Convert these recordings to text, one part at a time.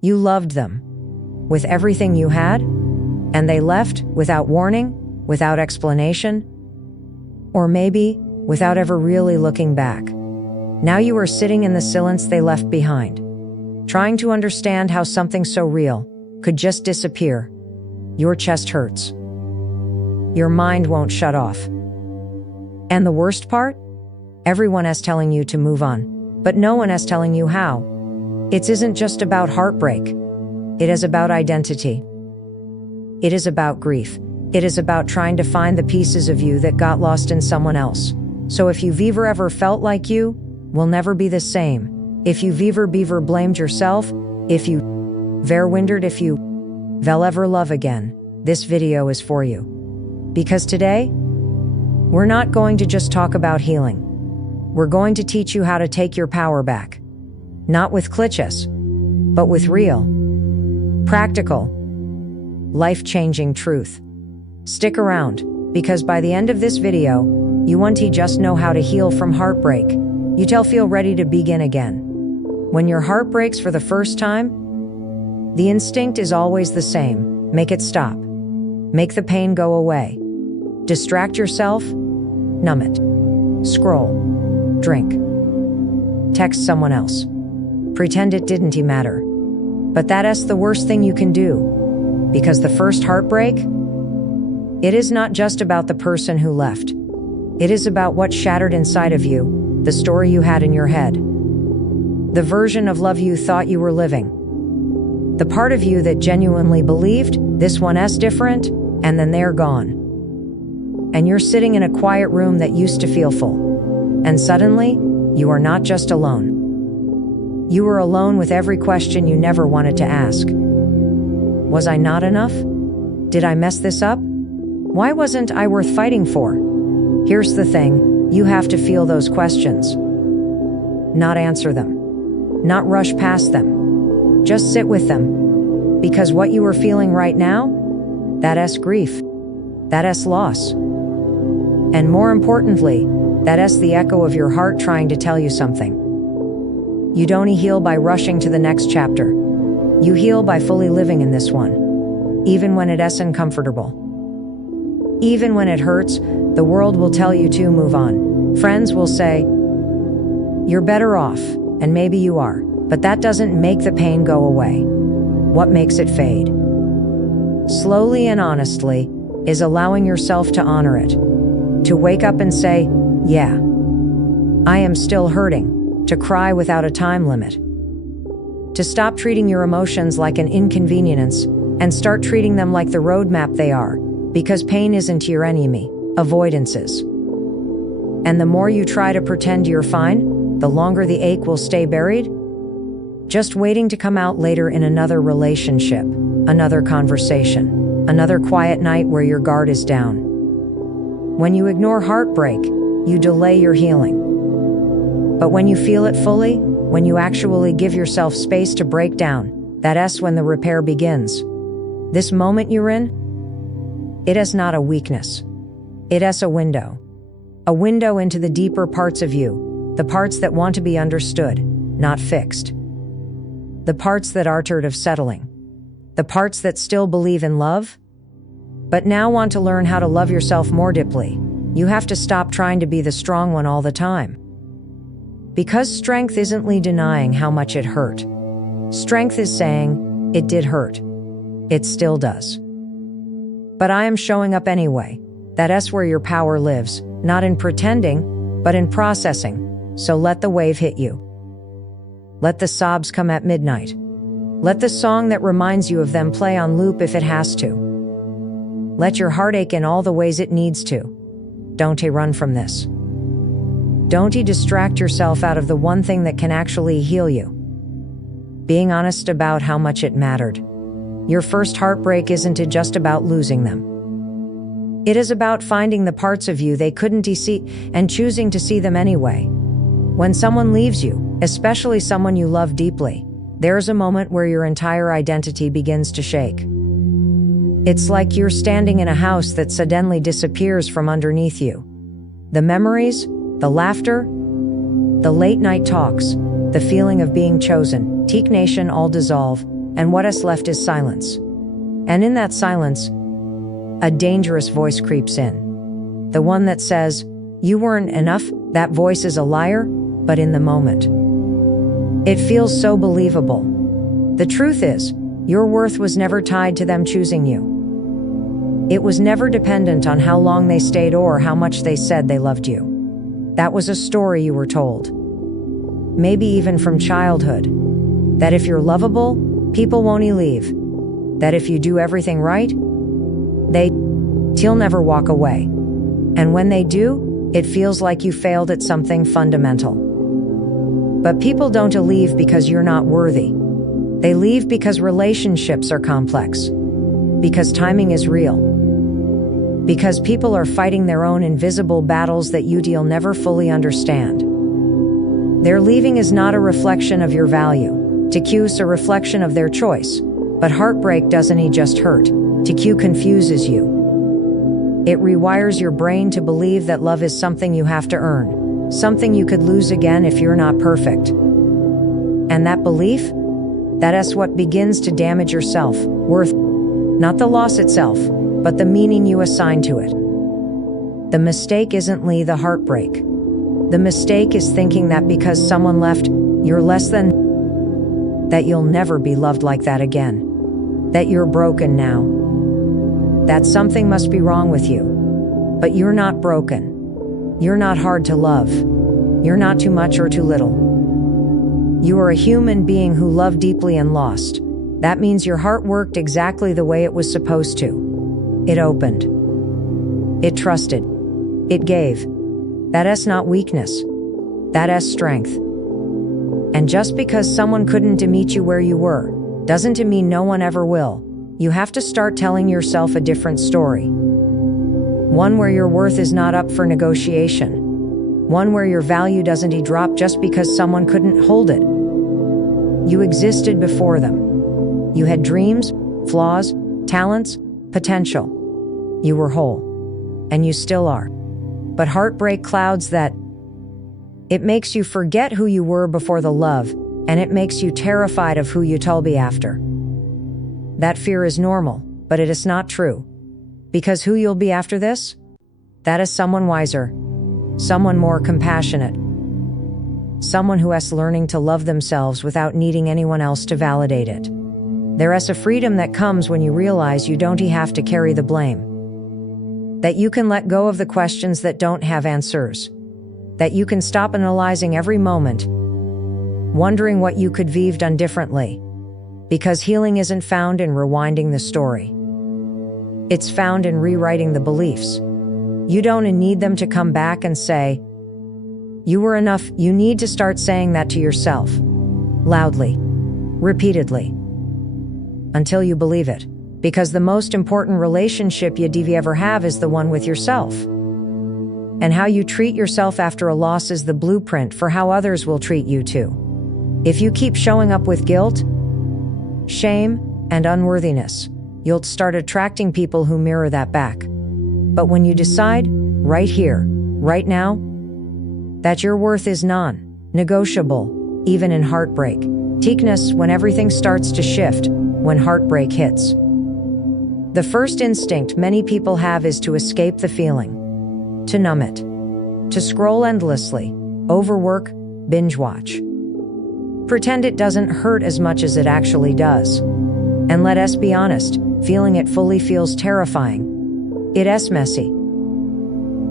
You loved them with everything you had, and they left without warning, without explanation, or maybe without ever really looking back. Now you are sitting in the silence they left behind, trying to understand how something so real could just disappear. Your chest hurts. Your mind won't shut off. And the worst part? Everyone is telling you to move on, but no one is telling you how. It isn't just about heartbreak. It is about identity. It is about grief. It is about trying to find the pieces of you that got lost in someone else. So if you've ever felt like you will never be the same, if you've ever blamed yourself, if you wondered if you will ever love again, this video is for you. Because today, we're not going to just talk about healing. We're going to teach you how to take your power back. Not with cliches, but with real, practical, life-changing truth. Stick around, because by the end of this video, you want to just know how to heal from heartbreak. You feel ready to begin again. When your heart breaks for the first time, the instinct is always the same. Make it stop. Make the pain go away. Distract yourself. Numb it. Scroll. Drink. Text someone else. Pretend it didn't matter. But that's the worst thing you can do. Because the first heartbreak, it is not just about the person who left. It is about what shattered inside of you, the story you had in your head. The version of love you thought you were living. The part of you that genuinely believed this one is different, and then they're gone. And you're sitting in a quiet room that used to feel full. And suddenly, you are not just alone. You were alone with every question you never wanted to ask. Was I not enough? Did I mess this up? Why wasn't I worth fighting for? Here's the thing, you have to feel those questions. Not answer them. Not rush past them. Just sit with them. Because what you are feeling right now, that is grief. That is loss. And more importantly, that is the echo of your heart trying to tell you something. You don't heal by rushing to the next chapter. You heal by fully living in this one. Even when it is uncomfortable. Even when it hurts, the world will tell you to move on. Friends will say, you're better off, and maybe you are, but that doesn't make the pain go away. What makes it fade? Slowly and honestly, is allowing yourself to honor it. To wake up and say, yeah, I am still hurting. To cry without a time limit. To stop treating your emotions like an inconvenience and start treating them like the roadmap they are, because pain isn't your enemy, avoidance is. And the more you try to pretend you're fine, the longer the ache will stay buried, just waiting to come out later in another relationship, another conversation, another quiet night where your guard is down. When you ignore heartbreak, you delay your healing. But when you feel it fully, when you actually give yourself space to break down, that is when the repair begins. This moment you're in, it is not a weakness. It is a window. A window into the deeper parts of you, the parts that want to be understood, not fixed. The parts that are tired of settling. The parts that still believe in love, but now want to learn how to love yourself more deeply. You have to stop trying to be the strong one all the time. Because strength isn't denying how much it hurt. Strength is saying, it did hurt. It still does. But I am showing up anyway. That is where your power lives, not in pretending, but in processing. So let the wave hit you. Let the sobs come at midnight. Let the song that reminds you of them play on loop if it has to. Let your heart ache in all the ways it needs to. Don't run from this. Don't distract yourself out of the one thing that can actually heal you. Being honest about how much it mattered. Your first heartbreak isn't just about losing them. It is about finding the parts of you they couldn't see and choosing to see them anyway. When someone leaves you, especially someone you love deeply, there's a moment where your entire identity begins to shake. It's like you're standing in a house that suddenly disappears from underneath you. The memories, the laughter, the late night talks, the feeling of being chosen, Teak Nation all dissolve, and what is left is silence. And in that silence, a dangerous voice creeps in. The one that says, "You weren't enough." That voice is a liar, but in the moment, it feels so believable. The truth is, your worth was never tied to them choosing you. It was never dependent on how long they stayed or how much they said they loved you. That was a story you were told, maybe even from childhood, that if you're lovable, people won't leave. That if you do everything right, they'll never walk away. And when they do, it feels like you failed at something fundamental. But people don't leave because you're not worthy. They leave because relationships are complex, because timing is real, because people are fighting their own invisible battles that you'll never fully understand. Their leaving is not a reflection of your value. TQ's a reflection of their choice. But heartbreak doesn't just hurt. TQ confuses you. It rewires your brain to believe that love is something you have to earn, something you could lose again if you're not perfect. And that belief, that's what begins to damage your self-worth. Not the loss itself, but the meaning you assign to it. The mistake isn't the heartbreak. The mistake is thinking that because someone left, you're less than, that you'll never be loved like that again, that you're broken now, that something must be wrong with you. But you're not broken. You're not hard to love. You're not too much or too little. You are a human being who loved deeply and lost. That means your heart worked exactly the way it was supposed to. It opened. It trusted. It gave. That's not weakness. That's strength. And just because someone couldn't meet you where you were, doesn't mean no one ever will. You have to start telling yourself a different story. One where your worth is not up for negotiation. One where your value doesn't drop just because someone couldn't hold it. You existed before them. You had dreams, flaws, talents, potential. You were whole. And you still are. But heartbreak clouds that. It makes you forget who you were before the love, and it makes you terrified of who you'll be after. That fear is normal, but it is not true. Because who you'll be after this? That is someone wiser, someone more compassionate, someone who is learning to love themselves without needing anyone else to validate it. There is a freedom that comes when you realize you don't have to carry the blame. That you can let go of the questions that don't have answers. That you can stop analyzing every moment, wondering what you could have done differently. Because healing isn't found in rewinding the story. It's found in rewriting the beliefs. You don't need them to come back and say, "You were enough." You need to start saying that to yourself. Loudly. Repeatedly. Until you believe it. Because the most important relationship you'd ever have is the one with yourself. And how you treat yourself after a loss is the blueprint for how others will treat you too. If you keep showing up with guilt, shame, and unworthiness, you'll start attracting people who mirror that back. But when you decide, right here, right now, that your worth is non-negotiable, even in heartbreak, teakness, when everything starts to shift, when heartbreak hits. The first instinct many people have is to escape the feeling. To numb it. To scroll endlessly, overwork, binge watch. Pretend it doesn't hurt as much as it actually does. And let us be honest, feeling it fully feels terrifying. It's messy.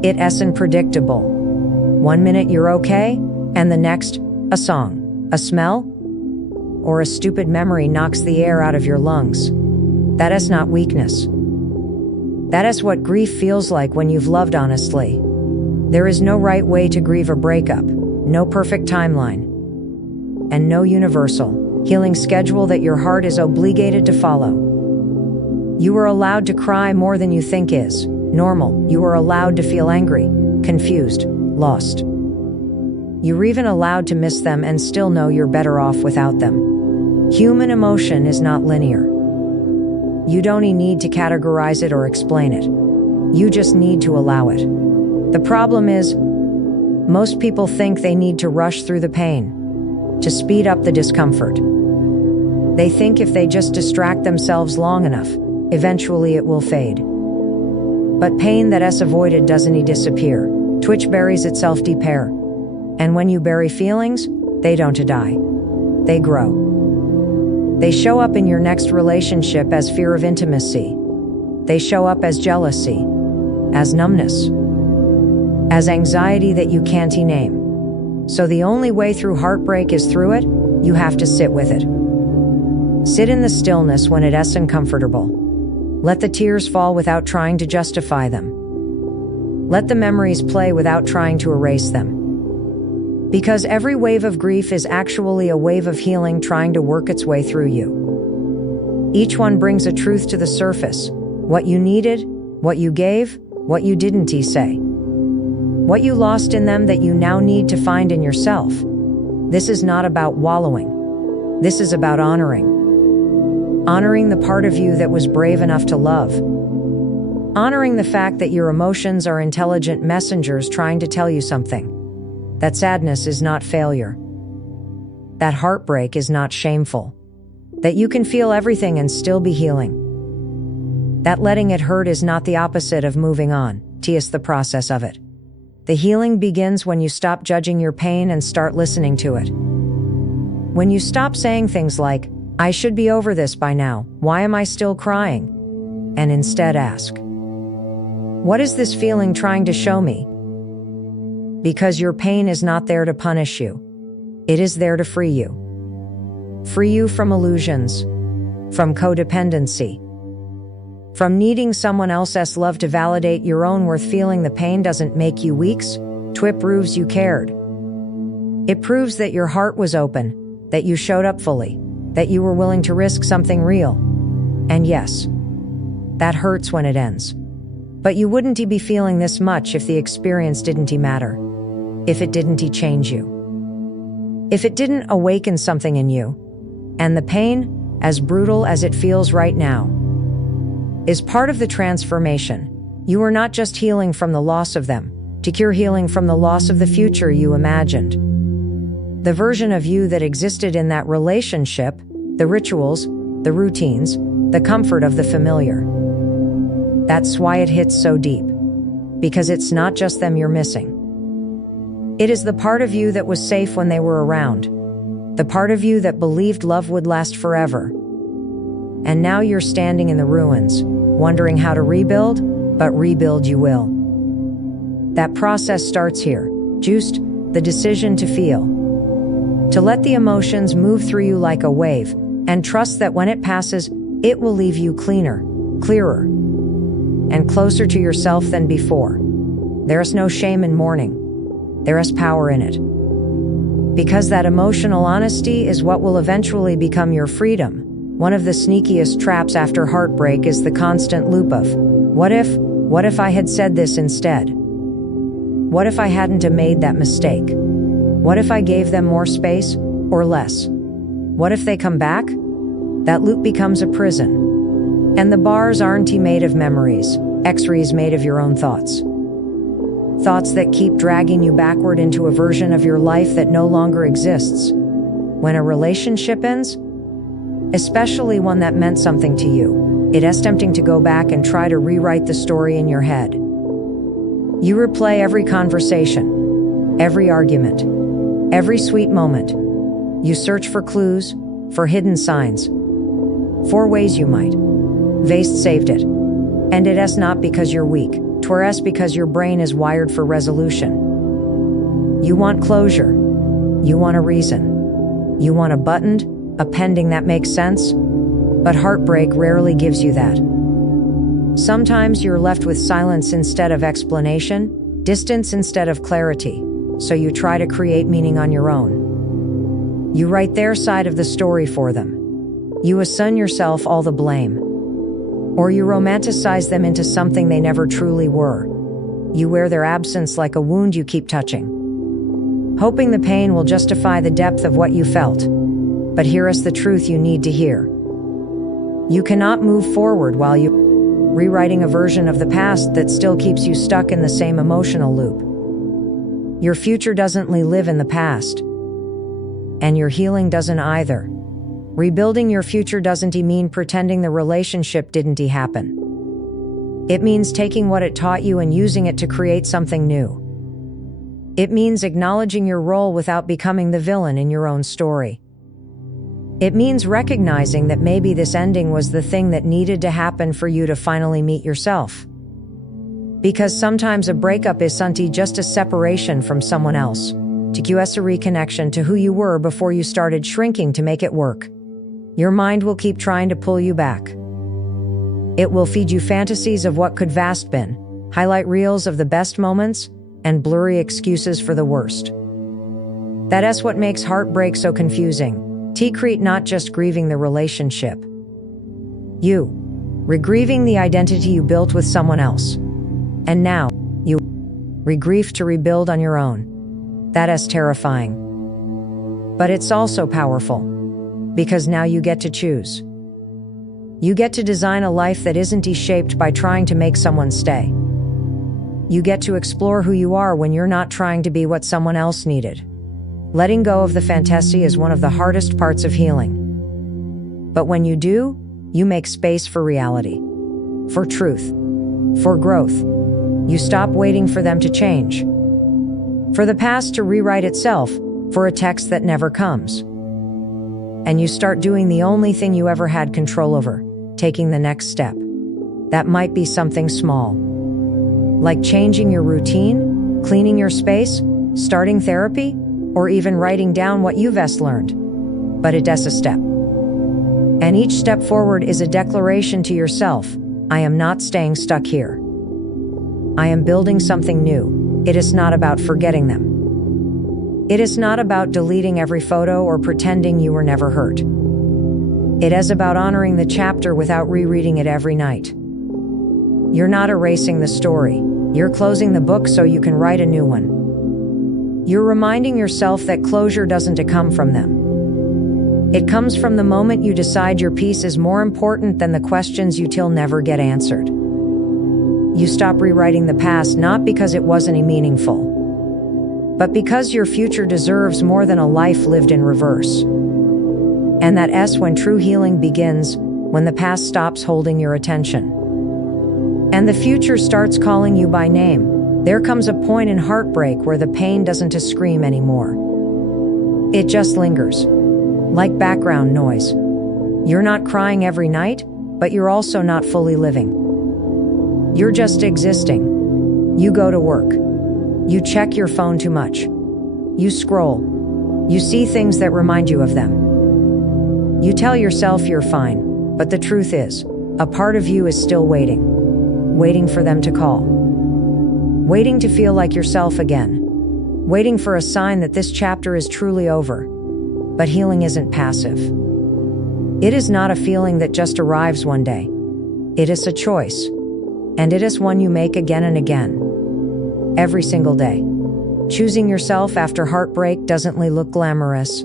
It's unpredictable. One minute you're okay, and the next, a song, a smell, or a stupid memory knocks the air out of your lungs. That is not weakness. That is what grief feels like when you've loved honestly. There is no right way to grieve a breakup, no perfect timeline, and no universal healing schedule that your heart is obligated to follow. You are allowed to cry more than you think is normal. You are allowed to feel angry, confused, lost. You're even allowed to miss them and still know you're better off without them. Human emotion is not linear. You don't need to categorize it or explain it. You just need to allow it. The problem is, most people think they need to rush through the pain, to speed up the discomfort, They think if they just distract themselves long enough, eventually it will fade. But pain that is avoided doesn't disappear. Twitch buries itself deep here. And when you bury feelings, they don't die. They grow. They show up in your next relationship as fear of intimacy. They show up as jealousy, as numbness, as anxiety that you can't name. So the only way through heartbreak is through it. You have to sit with it. Sit in the stillness when it is uncomfortable. Let the tears fall without trying to justify them. Let the memories play without trying to erase them. Because every wave of grief is actually a wave of healing trying to work its way through you. Each one brings a truth to the surface. What you needed, what you gave, what you didn't say. What you lost in them that you now need to find in yourself. This is not about wallowing. This is about honoring. Honoring the part of you that was brave enough to love. Honoring the fact that your emotions are intelligent messengers trying to tell you something. That sadness is not failure. That heartbreak is not shameful. That you can feel everything and still be healing. That letting it hurt is not the opposite of moving on. It's the process of it. The healing begins when you stop judging your pain and start listening to it. When you stop saying things like, I should be over this by now, why am I still crying? And instead ask, what is this feeling trying to show me? Because your pain is not there to punish you. It is there to free you. Free you from illusions, from codependency, from needing someone else's love to validate your own worth. Feeling the pain doesn't make you weak. It proves you cared. It proves that your heart was open, that you showed up fully, that you were willing to risk something real. And yes, that hurts when it ends. But you wouldn't be feeling this much if the experience didn't matter. If it didn't change you. If it didn't awaken something in you. And the pain, as brutal as it feels right now, is part of the transformation. You are not just healing from the loss of them, you're healing from the loss of the future you imagined. The version of you that existed in that relationship, the rituals, the routines, the comfort of the familiar. That's why it hits so deep. Because it's not just them you're missing. It is the part of you that was safe when they were around. The part of you that believed love would last forever. And now you're standing in the ruins, wondering how to rebuild, but rebuild you will. That process starts here. Just the decision to feel. To let the emotions move through you like a wave, and trust that when it passes, it will leave you cleaner, clearer, and closer to yourself than before. There is no shame in mourning. There is power in it. Because that emotional honesty is what will eventually become your freedom. One of the sneakiest traps after heartbreak is the constant loop of, what if I had said this instead? What if I hadn't have made that mistake? What if I gave them more space or less? What if they come back? That loop becomes a prison. And the bars aren't made of memories, X-rays made of your own thoughts. Thoughts that keep dragging you backward into a version of your life that no longer exists. When a relationship ends, especially one that meant something to you, it is tempting to go back and try to rewrite the story in your head. You replay every conversation, every argument, every sweet moment. You search for clues, for hidden signs, for ways you might. Vaste saved it. And it is not because you're weak, 'twas because your brain is wired for resolution. You want closure. You want a reason. You want a buttoned, a pending that makes sense. But heartbreak rarely gives you that. Sometimes you're left with silence instead of explanation, distance instead of clarity, so you try to create meaning on your own. You write their side of the story for them. You assign yourself all the blame. Or you romanticize them into something they never truly were. You wear their absence like a wound you keep touching, hoping the pain will justify the depth of what you felt. But here is the truth you need to hear. You cannot move forward while you rewriting a version of the past that still keeps you stuck in the same emotional loop. Your future doesn't live in the past. And your healing doesn't either. Rebuilding your future doesn't mean pretending the relationship didn't happen. It means taking what it taught you and using it to create something new. It means acknowledging your role without becoming the villain in your own story. It means recognizing that maybe this ending was the thing that needed to happen for you to finally meet yourself. Because sometimes a breakup isn't just a separation from someone else. It's a reconnection to who you were before you started shrinking to make it work. Your mind will keep trying to pull you back. It will feed you fantasies of what could vast been, highlight reels of the best moments, and blurry excuses for the worst. That's what makes heartbreak so confusing. Secret not just grieving the relationship. You re-grieving the identity you built with someone else. And now, you re-grief to rebuild on your own. That's terrifying. But it's also powerful. Because now you get to choose. You get to design a life that isn't shaped by trying to make someone stay. You get to explore who you are when you're not trying to be what someone else needed. Letting go of the fantasy is one of the hardest parts of healing. But when you do, you make space for reality. For truth. For growth. You stop waiting for them to change. For the past to rewrite itself, for a text that never comes. And you start doing the only thing you ever had control over, taking the next step. That might be something small. Like changing your routine, cleaning your space, starting therapy, or even writing down what you've learned. But it's a step. And each step forward is a declaration to yourself, I am not staying stuck here. I am building something new. It is not about forgetting them. It is not about deleting every photo or pretending you were never hurt. It is about honoring the chapter without rereading it every night. You're not erasing the story. You're closing the book so you can write a new one. You're reminding yourself that closure doesn't come from them. It comes from the moment you decide your peace is more important than the questions you'll never get answered. You stop rewriting the past not because it wasn't meaningful, but because your future deserves more than a life lived in reverse. And that's when true healing begins, when the past stops holding your attention. And the future starts calling you by name. There comes a point in heartbreak where the pain doesn't scream anymore. It just lingers. Like background noise. You're not crying every night, but you're also not fully living. You're just existing. You go to work. You check your phone too much. You scroll. You see things that remind you of them. You tell yourself you're fine, but the truth is, a part of you is still waiting. Waiting for them to call. Waiting to feel like yourself again. Waiting for a sign that this chapter is truly over. But healing isn't passive. It is not a feeling that just arrives one day. It is a choice. And it is one you make again and again. Every single day. Choosing yourself after heartbreak doesn't look glamorous.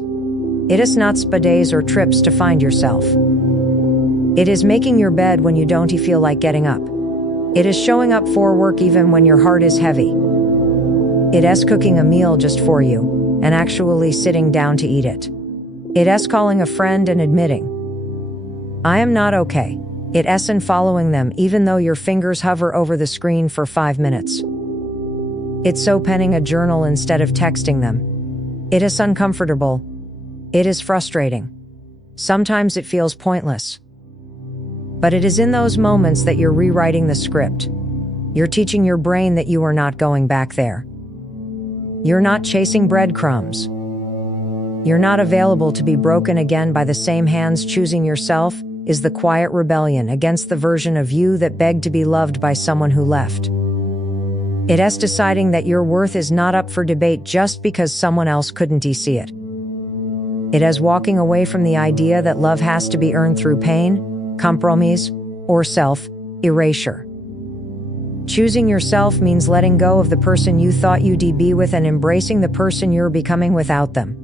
It is not spa days or trips to find yourself. It is making your bed when you don't feel like getting up. It is showing up for work even when your heart is heavy. It is cooking a meal just for you, and actually sitting down to eat it. It is calling a friend and admitting, I am not okay. It isn't following them even though your fingers hover over the screen for 5 minutes. It's so penning a journal instead of texting them. It is uncomfortable. It is frustrating. Sometimes it feels pointless. But it is in those moments that you're rewriting the script. You're teaching your brain that you are not going back there. You're not chasing breadcrumbs. You're not available to be broken again by the same hands. Choosing yourself is the quiet rebellion against the version of you that begged to be loved by someone who left. It is deciding that your worth is not up for debate just because someone else couldn't see it. It is walking away from the idea that love has to be earned through pain, compromise, or self-erasure. Choosing yourself means letting go of the person you thought you'd be with and embracing the person you're becoming without them.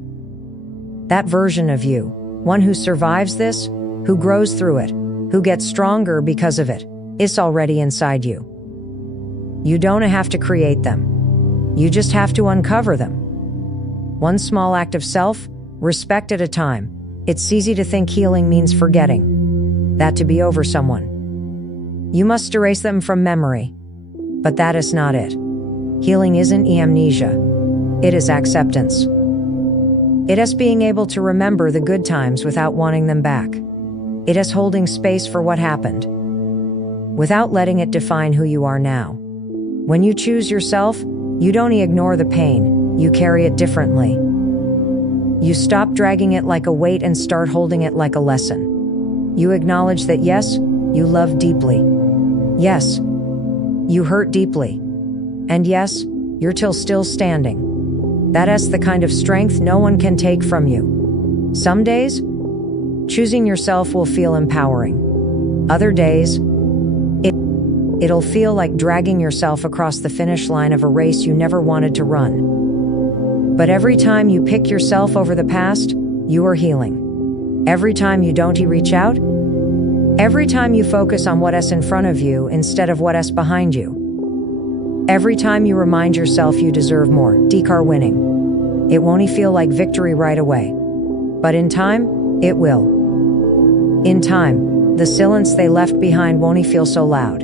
That version of you, one who survives this, who grows through it, who gets stronger because of it, is already inside you. You don't have to create them. You just have to uncover them. One small act of self-respect at a time, It's easy to think healing means forgetting, that to be over someone. You must erase them from memory. But that is not it. Healing isn't amnesia. It is acceptance. It is being able to remember the good times without wanting them back. It is holding space for what happened, without letting it define who you are now. When you choose yourself, you don't ignore the pain, you carry it differently. You stop dragging it like a weight and start holding it like a lesson. You acknowledge that yes, you love deeply. Yes, you hurt deeply. And yes, you're still standing. That is the kind of strength no one can take from you. Some days, choosing yourself will feel empowering. Other days, it'll feel like dragging yourself across the finish line of a race you never wanted to run. But every time you pick yourself over the past, you are healing. Every time you don't reach out, every time you focus on what is in front of you instead of what is behind you. Every time you remind yourself you deserve more, are winning. It won't feel like victory right away. But in time, it will. In time, the silence they left behind won't feel so loud.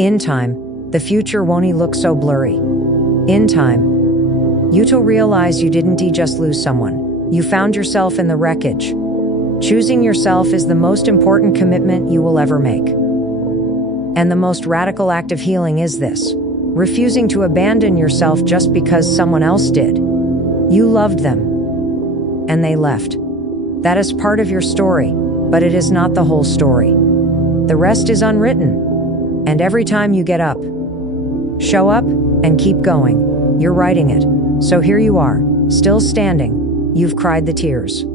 In time, the future won't look so blurry. In time, you'll realize you didn't just lose someone. You found yourself in the wreckage. Choosing yourself is the most important commitment you will ever make. And the most radical act of healing is this: refusing to abandon yourself just because someone else did. You loved them, and they left. That is part of your story, but it is not the whole story. The rest is unwritten. And every time you get up, show up, and keep going, you're writing it. So here you are, still standing. You've cried the tears.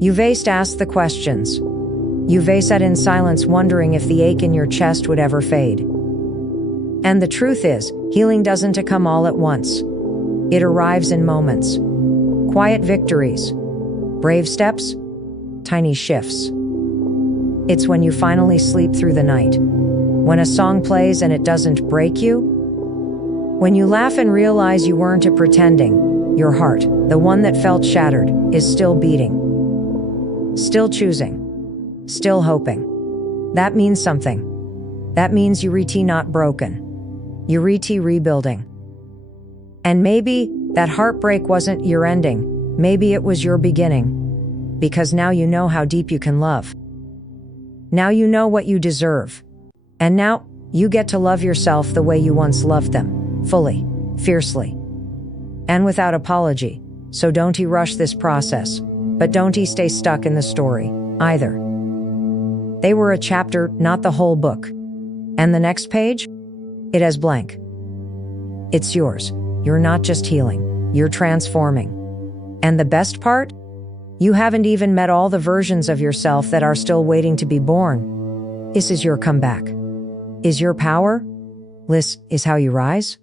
You've asked the questions. You've sat in silence wondering if the ache in your chest would ever fade. And the truth is, healing doesn't come all at once. It arrives in moments. Quiet victories. Brave steps. Tiny shifts. It's when you finally sleep through the night. When a song plays and it doesn't break you. When you laugh and realize you weren't pretending. Your heart, the one that felt shattered, is still beating. Still choosing. Still hoping. That means something. That means you not broken. You rebuilding. And maybe that heartbreak wasn't your ending. Maybe it was your beginning. Because now you know how deep you can love. Now you know what you deserve. And now, you get to love yourself the way you once loved them. Fully. Fiercely. And without apology. So don't rush this process. But don't stay stuck in the story, either. They were a chapter, not the whole book. And the next page? It is blank. It's yours. You're not just healing. You're transforming. And the best part? You haven't even met all the versions of yourself that are still waiting to be born. This is your comeback. Is your power? This is how you rise?